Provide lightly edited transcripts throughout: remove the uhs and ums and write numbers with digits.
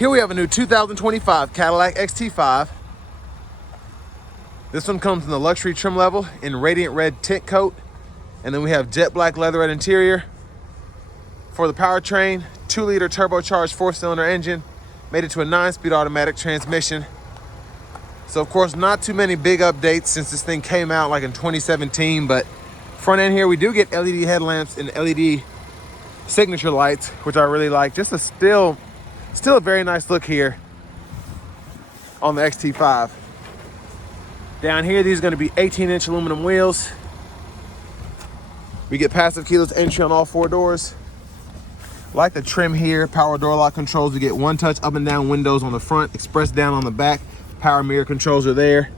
Here we have a new 2025 Cadillac XT5. This one comes in the luxury trim level in radiant red tint coat. And then we have jet black leatherette interior. For the powertrain, 2-liter turbocharged 4-cylinder engine, made it to a 9-speed automatic transmission. So of course, not too many big updates since this thing came out like in 2017, but front end here, we do get LED headlamps and LED signature lights, which I really like. Just a still a very nice look here on the XT5. Down here, these are gonna be 18-inch aluminum wheels. We get passive keyless entry on all 4 doors. Like the trim here, power door lock controls. We get one-touch up and down windows on the front, express down on the back. Power mirror controls are there.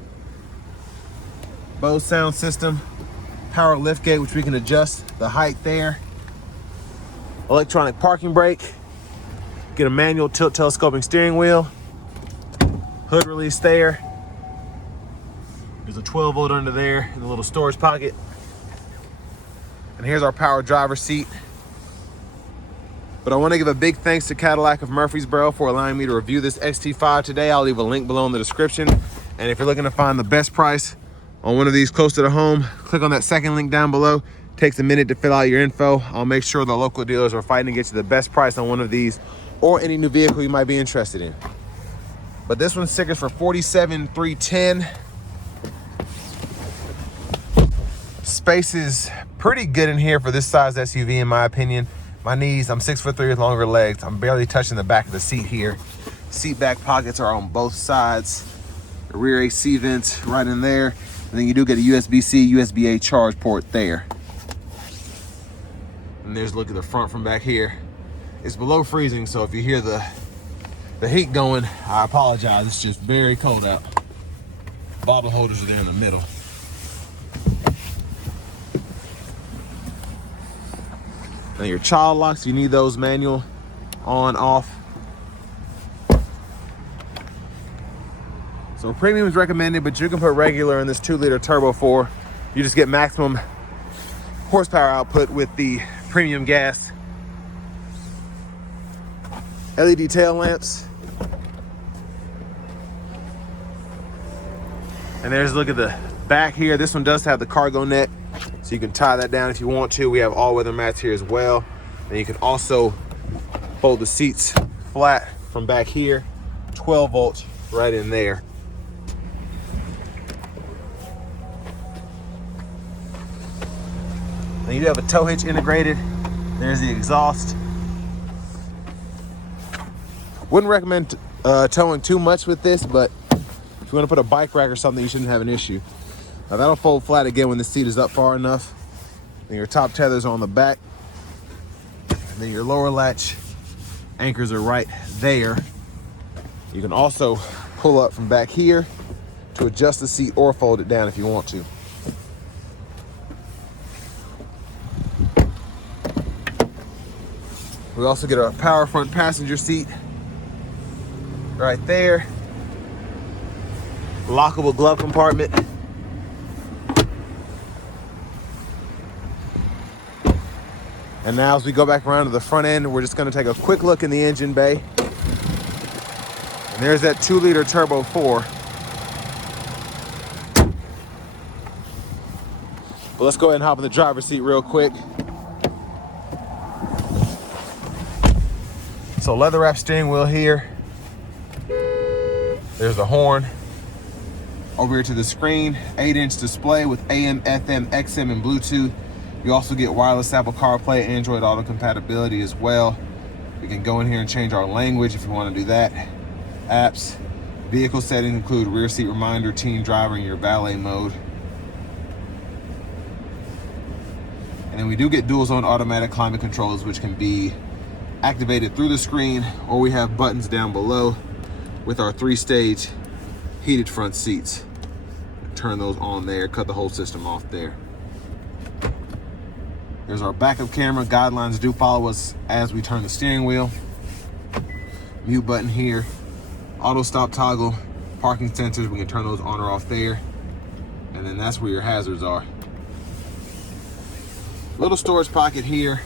Bose sound system, power lift gate, which we can adjust the height there. Electronic parking brake. Get a manual tilt telescoping steering wheel. Hood release there. There's a 12-volt under there in the little storage pocket. And here's our power driver seat. But I want to give a big thanks to Cadillac of Murfreesboro for allowing me to review this XT5 today. I'll leave a link below in the description. And if you're looking to find the best price on one of these closer to home, click on that second link down below. Takes a minute to fill out your info. I'll make sure the local dealers are fighting to get you the best price on one of these or any new vehicle you might be interested in. But this one's stickers for $47,310. Space is pretty good in here for this size SUV in my opinion. My knees, I'm 6'3" with longer legs. I'm barely touching the back of the seat here. Seat back pockets are on both sides. The rear AC vents right in there. And then you do get a USB-C, USB-A charge port there. And there's a look at the front from back here. It's below freezing, so if you hear the heat going, I apologize. It's just very cold out. Bottle holders are there in the middle. And your child locks, you need those manual on, off. So premium is recommended, but you can put regular in this 2-liter turbo 4. You just get maximum horsepower output with the premium gas. LED tail lamps. And there's a look at the back here. This one does have the cargo net, so you can tie that down if you want to. We have all-weather mats here as well. And you can also fold the seats flat from back here. 12 volts right in there. And you do have a tow hitch integrated. There's the exhaust. Wouldn't recommend towing too much with this, but if you want to put a bike rack or something, you shouldn't have an issue. Now that'll fold flat again when the seat is up far enough. And your top tethers are on the back. And then your lower latch anchors are right there. You can also pull up from back here to adjust the seat or fold it down if you want to. We also get a power front passenger seat right there. Lockable glove compartment. And now as we go back around to the front end, we're just gonna take a quick look in the engine bay. And there's that 2-liter turbo 4. But let's go ahead and hop in the driver's seat real quick. So leather wrap steering wheel here. There's the horn. Over here to the screen, 8-inch display with AM, FM, XM, and Bluetooth. You also get wireless Apple CarPlay, Android Auto compatibility as well. We can go in here and change our language if you want to do that. Apps, vehicle settings include rear seat reminder, teen driver, and your valet mode. And then we do get dual zone automatic climate controls, which can be activated through the screen, or we have buttons down below with our 3-stage heated front seats. Turn those on there, cut the whole system off there. There's our backup camera. Guidelines do follow us as we turn the steering wheel. Mute button here. Auto stop toggle. Parking sensors, we can turn those on or off there. And then that's where your hazards are. Little storage pocket here.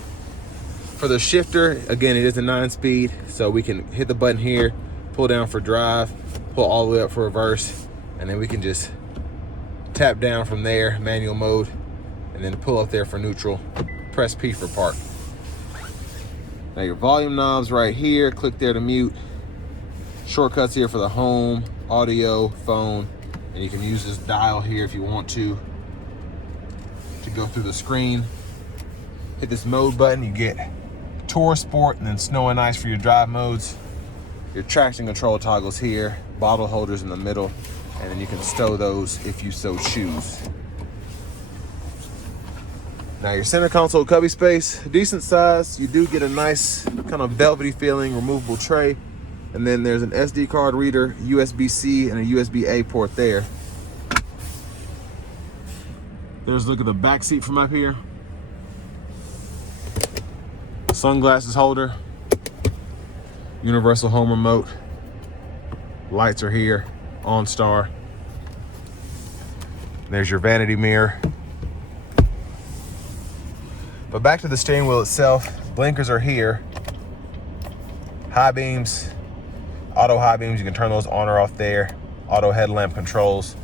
For the shifter, again, it is a 9-speed, so we can hit the button here, pull down for drive, pull all the way up for reverse, and then we can just tap down from there, manual mode, and then pull up there for neutral, press P for park. Now your volume knobs right here, click there to mute. Shortcuts here for the home, audio, phone, and you can use this dial here if you want to go through the screen. Hit this mode button, you get Tour, Sport, and then Snow and Ice for your drive modes. Your traction control toggles here, bottle holders in the middle, and then you can stow those if you so choose. Now your center console cubby space, decent size. You do get a nice kind of velvety feeling removable tray. And then there's an SD card reader, USB-C, and a USB-A port there. There's a look at the back seat from up here. Sunglasses holder. Universal home remote. Lights are here, OnStar. There's your vanity mirror. But back to the steering wheel itself, blinkers are here. High beams, auto high beams, you can turn those on or off there. Auto headlamp controls.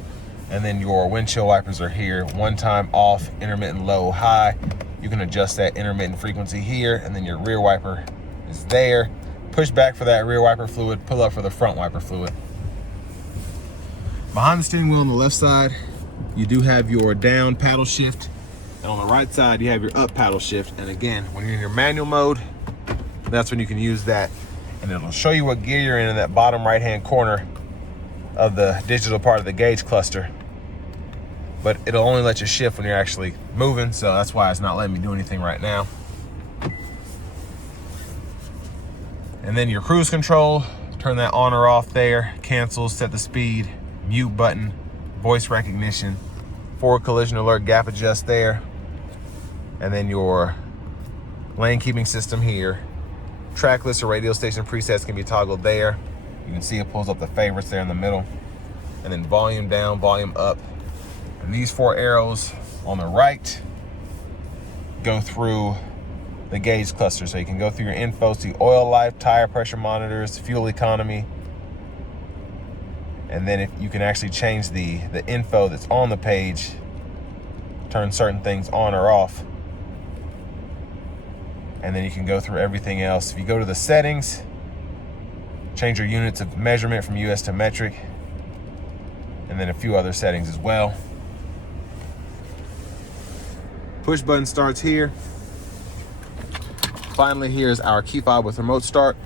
And then your windshield wipers are here. One time off, intermittent low, high. You can adjust that intermittent frequency here, and then your rear wiper is there. Push back for that rear wiper fluid, pull up for the front wiper fluid. Behind the steering wheel on the left side, you do have your down paddle shift. And on the right side, you have your up paddle shift. And again, when you're in your manual mode, that's when you can use that. And it'll show you what gear you're in that bottom right-hand corner of the digital part of the gauge cluster. But it'll only let you shift when you're actually moving, so that's why it's not letting me do anything right now. And then your cruise control, turn that on or off there, cancel, set the speed, mute button, voice recognition, forward collision alert, gap adjust there. And then your lane keeping system here. Track list or radio station presets can be toggled there. You can see it pulls up the favorites there in the middle. And then volume down, volume up. And these 4 arrows on the right go through the gauge cluster. So you can go through your info, see oil life, tire pressure monitors, fuel economy. And then if you can actually change the info that's on the page, turn certain things on or off. And then you can go through everything else. If you go to the settings, change your units of measurement from US to metric, and then a few other settings as well. Push button starts here. Finally, here's our key fob with remote start.